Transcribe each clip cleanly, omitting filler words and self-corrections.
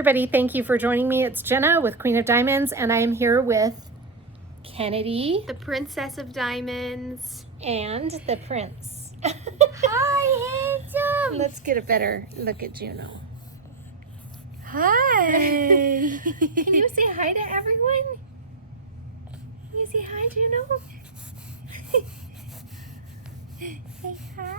everybody, thank you for joining me. It's Jenna with Queen of Diamonds, and I am here with Kennedy, the Princess of Diamonds, and the Prince. Hi, handsome! Let's get a better look at Juno. Hi! Can you say hi to everyone? Can you say hi, Juno? Say hi.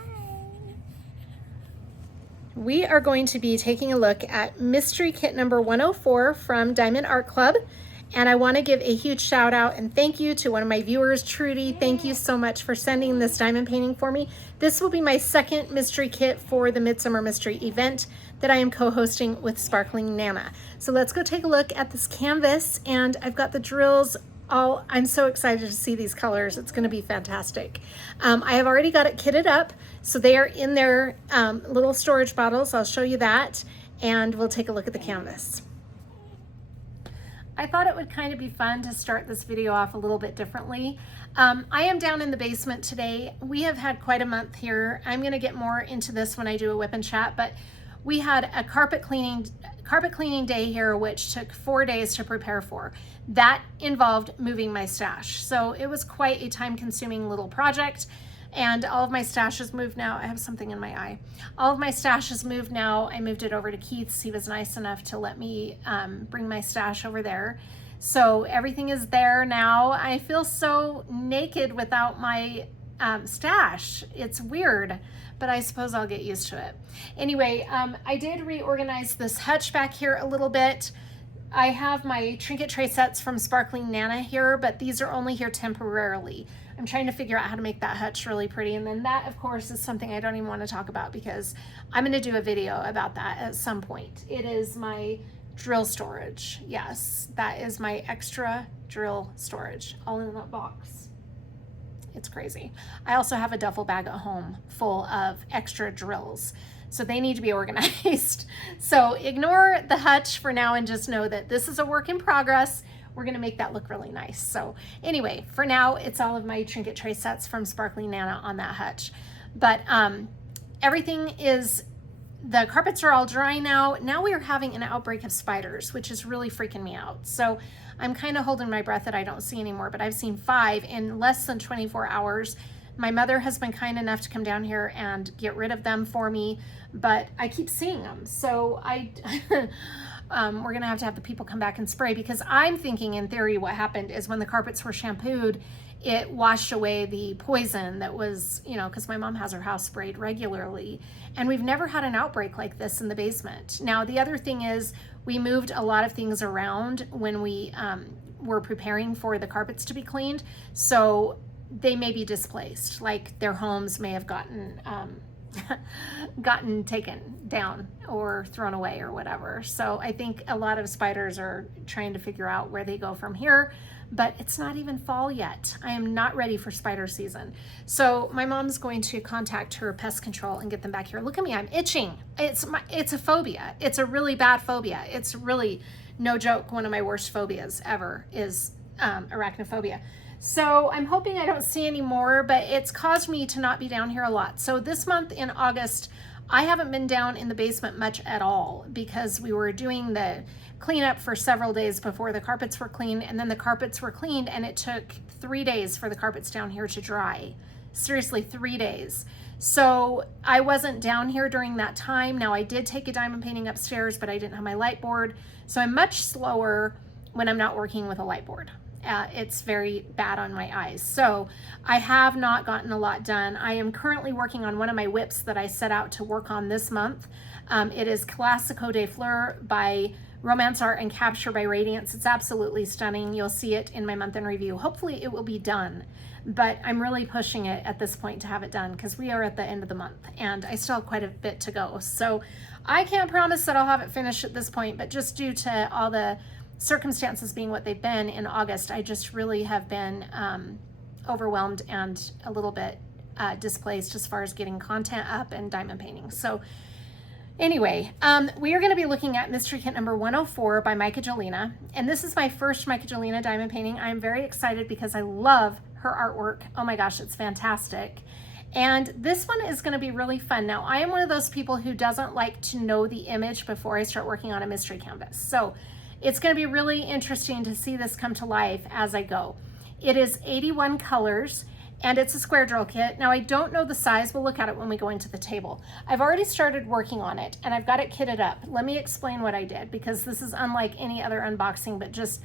We are going to be taking a look at mystery kit number 104 from Diamond Art Club. And I want to give a huge shout out and thank you to one of my viewers, Trudy. Thank you so much for sending this diamond painting for me. This will be my second mystery kit for the Midsummer Mystery event that I am co-hosting with Sparkling Nana. So let's go take a look at this canvas, and I've got the drills all. I'm so excited to see these colors. It's going to be fantastic. I have already got it kitted up, so they are in their little storage bottles. I'll show you that, and we'll take a look at the canvas. I thought it would kind of be fun to start this video off a little bit differently. I am down in the basement today. We have had quite a month here. I'm going to get more into this when I do a whip and chat, but we had a carpet cleaning day here, which took 4 days to prepare for. That involved moving my stash. So it was quite a time-consuming little project. And all of my stash is moved now. I have something in my eye. All of my stash is moved now. I moved it over to Keith's. He was nice enough to let me bring my stash over there. So everything is there now. I feel so naked without my stash. It's weird, but I suppose I'll get used to it. Anyway, I did reorganize this hutch back here a little bit. I have my trinket tray sets from Sparkling Nana here, but these are only here temporarily. I'm trying to figure out how to make that hutch really pretty. And then that, of course, is something I don't even want to talk about because I'm going to do a video about that at some point. It is my drill storage. Yes, that is my extra drill storage, all in that box. It's crazy. I also have a duffel bag at home full of extra drills, so they need to be organized. So ignore the hutch for now and just know that this is a work in progress. We're gonna make that look really nice. So anyway, for now, it's all of my trinket tray sets from Sparkling Nana on that hutch. But everything is, the carpets are all dry now. Now we are having an outbreak of spiders, which is really freaking me out. So I'm kind of holding my breath that I don't see anymore, but I've seen 5 in less than 24 hours. My mother has been kind enough to come down here and get rid of them for me, but I keep seeing them. So we're gonna have to have the people come back and spray, because I'm thinking in theory what happened is when the carpets were shampooed, it washed away the poison that was, you know, because my mom has her house sprayed regularly, and we've never had an outbreak like this in the basement. Now, the other thing is we moved a lot of things around when we were preparing for the carpets to be cleaned, so they may be displaced, like their homes may have gotten taken down or thrown away or whatever. So I think a lot of spiders are trying to figure out where they go from here, but it's not even fall yet. I am not ready for spider season. So my mom's going to contact her pest control and get them back here. Look at me, I'm itching. It's a phobia. It's a really bad phobia. It's really, no joke, one of my worst phobias ever is arachnophobia. So I'm hoping I don't see any more, but it's caused me to not be down here a lot. So this month in August, I haven't been down in the basement much at all because we were doing the cleanup for several days before the carpets were cleaned, and then the carpets were cleaned, and it took 3 days for the carpets down here to dry. Seriously, 3 days. So I wasn't down here during that time. Now I did take a diamond painting upstairs, but I didn't have my light board. So I'm much slower when I'm not working with a light board. It's very bad on my eyes. So I have not gotten a lot done. I am currently working on one of my whips that I set out to work on this month. It is Classico de Fleur by Romance Art and Capture by Radiance. It's absolutely stunning. You'll see it in my month in review. Hopefully it will be done, but I'm really pushing it at this point to have it done because we are at the end of the month and I still have quite a bit to go. So I can't promise that I'll have it finished at this point, but just due to all the circumstances being what they've been in August, I just really have been overwhelmed and a little bit displaced as far as getting content up and diamond painting. So anyway, we are going to be looking at mystery kit number 104 by Micah Jelena, and this is my first Micah Jelena diamond painting. I'm very excited because I love her artwork. Oh my gosh, it's fantastic. And this one is going to be really fun. Now, I am one of those people who doesn't like to know the image before I start working on a mystery canvas. So it's going to be really interesting to see this come to life as I go. It is 81 colors and it's a square drill kit. Now, I don't know the size. We'll look at it when we go into the table. I've already started working on it and I've got it kitted up. Let me explain what I did, because this is unlike any other unboxing, but just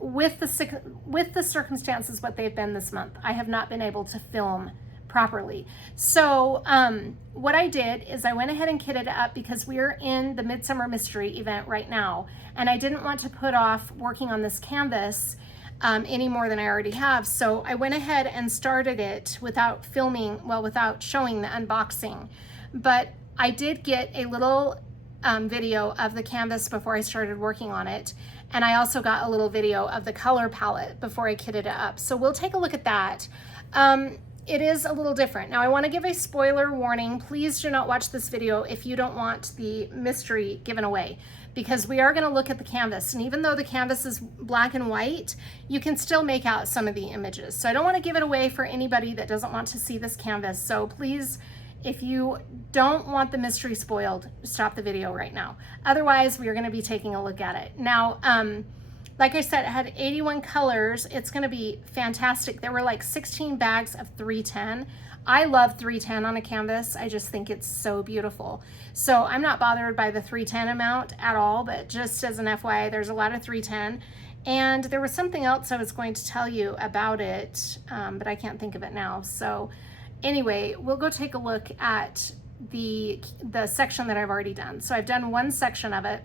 with the circumstances what they've been this month, I have not been able to film properly. So what I did is I went ahead and kitted it up because we're in the Midsummer Mystery event right now, and I didn't want to put off working on this canvas any more than I already have. So I went ahead and started it without filming, well, without showing the unboxing. But I did get a little video of the canvas before I started working on it. And I also got a little video of the color palette before I kitted it up. So we'll take a look at that. It is a little different. Now I want to give a spoiler warning. Please do not watch this video if you don't want the mystery given away, because we are going to look at the canvas. And even though the canvas is black and white, you can still make out some of the images. So I don't want to give it away for anybody that doesn't want to see this canvas. So please, if you don't want the mystery spoiled, stop the video right now. Otherwise, we are going to be taking a look at it. Now, like I said, it had 81 colors. It's going to be fantastic. There were like 16 bags of 310. I love 310 on a canvas. I just think it's so beautiful. So I'm not bothered by the 310 amount at all, but just as an FYI, there's a lot of 310. And there was something else I was going to tell you about it, but I can't think of it now. So anyway, we'll go take a look at the section that I've already done. So I've done one section of it.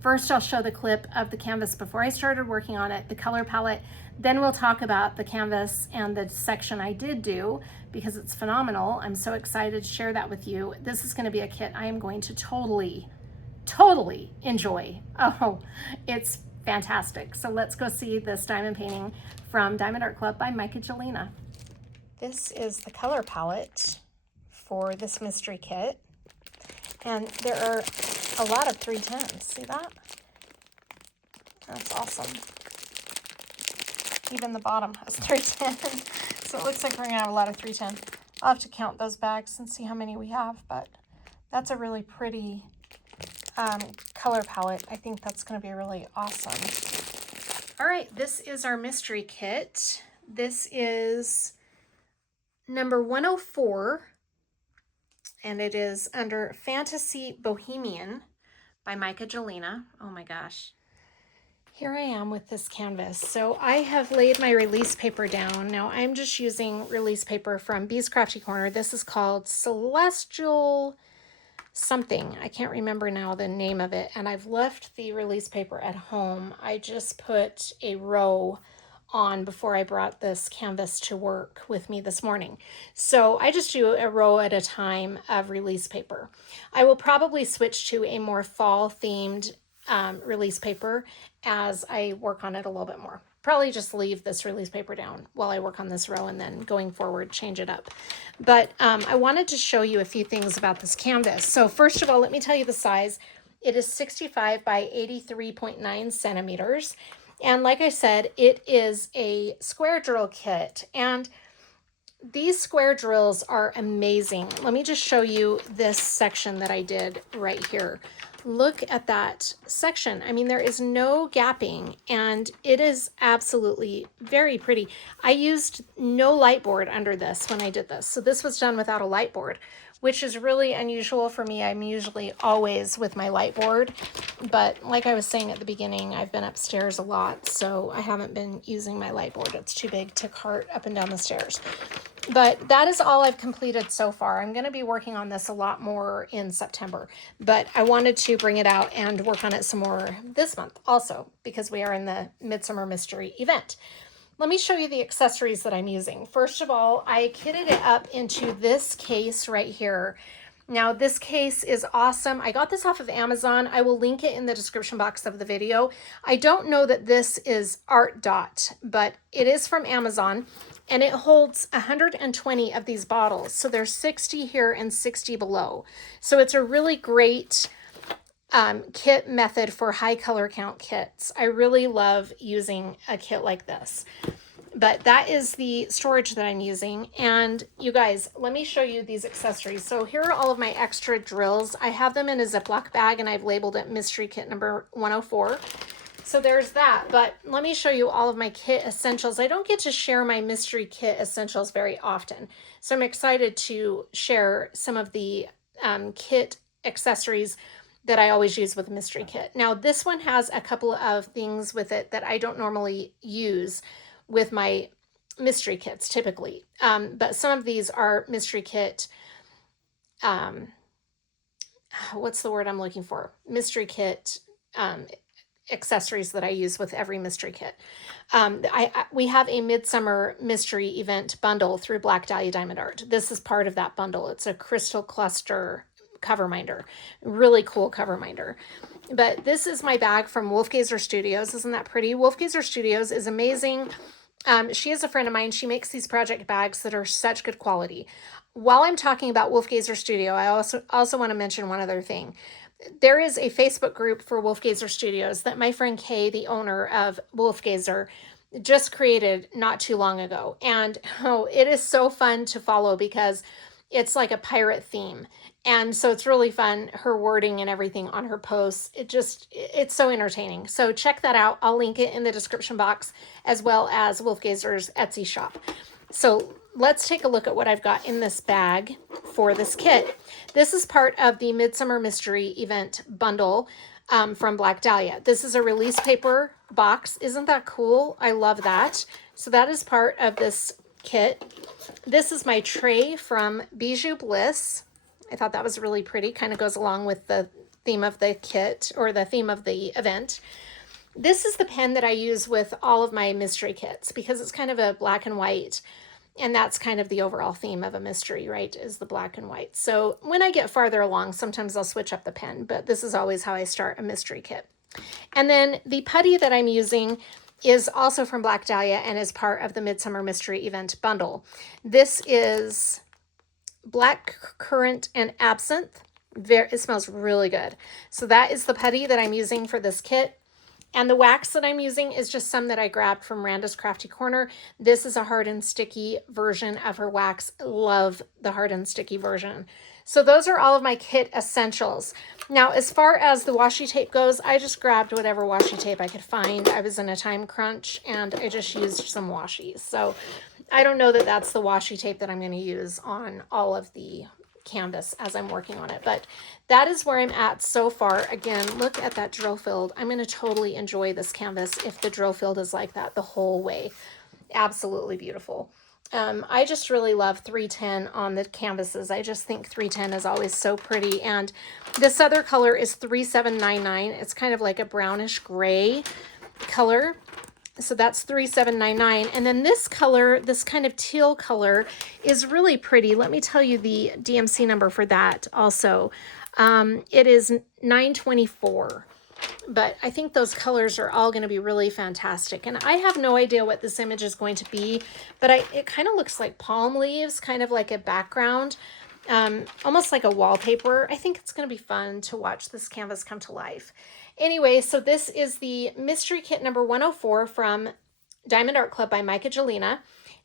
First, I'll show the clip of the canvas before I started working on it, the color palette. Then we'll talk about the canvas and the section I did do, because it's phenomenal. I'm so excited to share that with you. This is going to be a kit I am going to totally enjoy. Oh, it's fantastic. So let's go see this diamond painting from Diamond Art Club by Michaelina. This is the color palette for this mystery kit. And there are a lot of 310s. See that? That's awesome. Even the bottom has 310. So it looks like we're going to have a lot of 310. I'll have to count those bags and see how many we have, but that's a really pretty color palette. I think that's going to be really awesome. All right, this is our mystery kit. This is number 104. And it is under Fantasy Bohemian by Michaelina. Oh my gosh. Here I am with this canvas. So I have laid my release paper down. Now I'm just using release paper from Bee's Crafty Corner. This is called Celestial something. I can't remember now the name of it. And I've left the release paper at home. I just put a row on before I brought this canvas to work with me this morning. So I just do a row at a time of release paper. I will probably switch to a more fall themed release paper as I work on it a little bit more. Probably just leave this release paper down while I work on this row, and then going forward change it up. But I wanted to show you a few things about this canvas. So first of all, let me tell you the size. It is 65 by 83.9 centimeters. And like I said, it is a square drill kit, and these square drills are amazing. Let me just show you this section that I did right here. Look at that section. I mean, there is no gapping, and it is absolutely very pretty. I used no light board under this when I did this. So this was done without a light board, which is really unusual for me. I'm usually always with my light board, but like I was saying at the beginning, I've been upstairs a lot, so I haven't been using my light board. It's too big to cart up and down the stairs. But that is all I've completed so far. I'm going to be working on this a lot more in September, but I wanted to bring it out and work on it some more this month also, because we are in the Midsummer Mystery event. Let me show you the accessories that I'm using. First of all, I kitted it up into this case right here. Now this case is awesome. I got this off of Amazon. I will link it in the description box of the video. I don't know that this is Art Dot, but it is from Amazon, and it holds 120 of these bottles. So there's 60 here and 60 below. So it's a really great kit method for high color count kits. I really love using a kit like this. But that is the storage that I'm using. And you guys, let me show you these accessories. So here are all of my extra drills. I have them in a Ziploc bag and I've labeled it mystery kit number 104. So there's that, but let me show you all of my kit essentials. I don't get to share my mystery kit essentials very often, so I'm excited to share some of the kit accessories that I always use with a mystery kit. Now this one has a couple of things with it that I don't normally use with my mystery kits typically, but some of these are mystery kit, what's the word I'm looking for? Mystery kit accessories that I use with every mystery kit. We have a midsummer mystery event bundle through Black Dahlia Diamond Art. This is part of that bundle. It's a crystal cluster cover minder, really cool cover minder. But this is my bag from Wolfgazer Studios. Isn't that pretty? Wolfgazer Studios is amazing. She is a friend of mine. She makes these project bags that are such good quality. While I'm talking about Wolfgazer Studio, I also want to mention one other thing. There is a Facebook group for Wolfgazer Studios that my friend Kay, the owner of Wolfgazer, just created not too long ago. And oh, it is so fun to follow because it's like a pirate theme. And so it's really fun, her wording and everything on her posts. It's so entertaining. So check that out. I'll link it in the description box as well as Wolfgazer's Etsy shop. So let's take a look at what I've got in this bag for this kit. This is part of the Midsummer Mystery Event bundle from Black Dahlia. This is a release paper box. Isn't that cool? I love that. So that is part of this kit. This is my tray from Bijou Bliss. I thought that was really pretty. Kind of goes along with the theme of the kit or the theme of the event. This is the pen that I use with all of my mystery kits because it's kind of a black and white. And that's kind of the overall theme of a mystery, right, is the black and white. So when I get farther along, sometimes I'll switch up the pen, but this is always how I start a mystery kit. And then the putty that I'm using is also from Black Dahlia and is part of the Midsummer Mystery Event bundle. This is black currant and absinthe. It smells really good. So that is the putty that I'm using for this kit. And the wax that I'm using is just some that I grabbed from Randa's Crafty Corner. This is a hard and sticky version of her wax. Love the hard and sticky version. So those are all of my kit essentials. Now, as far as the washi tape goes, I just grabbed whatever washi tape I could find. I was in a time crunch and I just used some washi. So I don't know that that's the washi tape that I'm going to use on all of the canvas as I'm working on it, but that is where I'm at so far. Again, look at that drill field. I'm going to totally enjoy this canvas if the drill field is like that the whole way. Absolutely beautiful. I just really love 310 on the canvases. I just think 310 is always so pretty. And this other color is 3799. It's kind of like a brownish gray color. So that's 3799. And then this color, this kind of teal color, is really pretty. Let me tell you the DMC number for that also. It is 924. But I think those colors are all going to be really fantastic. And I have no idea what this image is going to be, but it kind of looks like palm leaves, kind of like a background, almost like a wallpaper. I think it's going to be fun to watch this canvas come to life. Anyway, so this is the Mystery Kit number 104 from Diamond Art Club by Micah Jelena.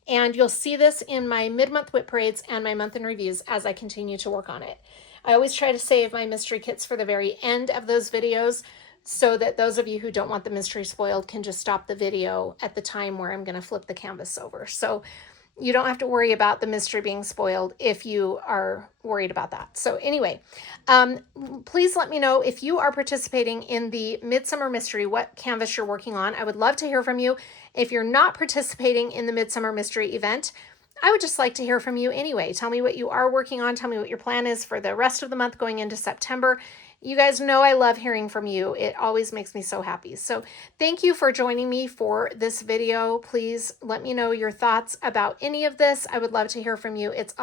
And you'll see this in my mid-month whip parades and my month in reviews as I continue to work on it. I always try to save my mystery kits for the very end of those videos so that those of you who don't want the mystery spoiled can just stop the video at the time where I'm going to flip the canvas over. So you don't have to worry about the mystery being spoiled if you are worried about that. So anyway, please let me know if you are participating in the Midsummer Mystery, what canvas you're working on. I would love to hear from you. If you're not participating in the Midsummer Mystery event, I would just like to hear from you anyway. Tell me what you are working on. Tell me what your plan is for the rest of the month going into September. You guys know I love hearing from you. It always makes me so happy. So thank you for joining me for this video. Please let me know your thoughts about any of this. I would love to hear from you. It's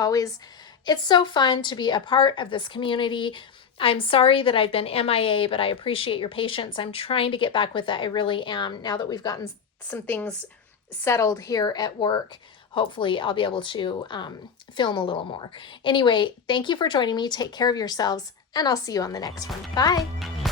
so fun to be a part of this community. I'm sorry that I've been MIA, but I appreciate your patience. I'm trying to get back with it. I really am. Now that we've gotten some things settled here at work, hopefully I'll be able to film a little more. Anyway, thank you for joining me. Take care of yourselves, and I'll see you on the next one. Bye.